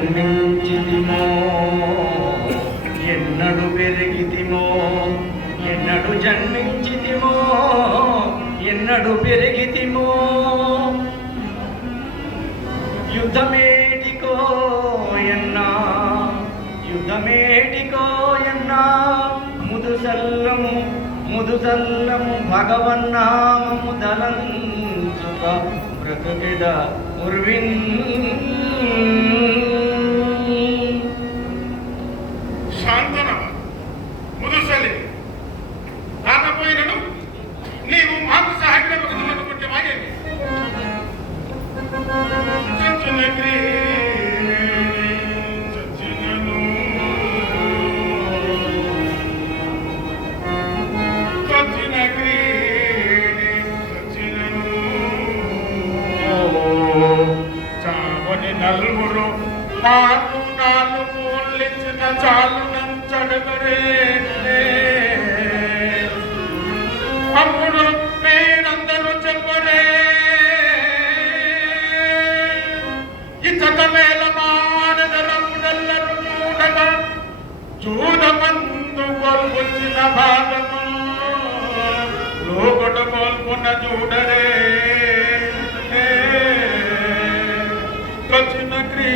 జన్మించితిమో ఎన్నడు పెరిగితిమో ఎన్నడు జన్మించితిమో ఎన్నడు పెరిగితిమో యుద్ధమేటికో ఎన్నా యుద్ధమేటికో ఎన్నా ముదుసల్లము ముదుసల్లము భగవన్నామము దలంచుక బ్రతుకెద ఉర్విన్ శాంతన ముదుసలి కాకపోయినను నీవు మాకు సహాయపడుతున్నటువంటి మాయని చావని నలుగురు మాకు నాలుగు ఒళ్ళించిన చాలు నంచడగరే అప్పుడు మీరందరూ చెప్పరే ఇచ్చట వేల మానదరముడెల్లరు చూడగా చూడమందు కొల్పుచ్చిన భాగము లోగొట కోల్పున చూడరే వచ్చిన క్రీ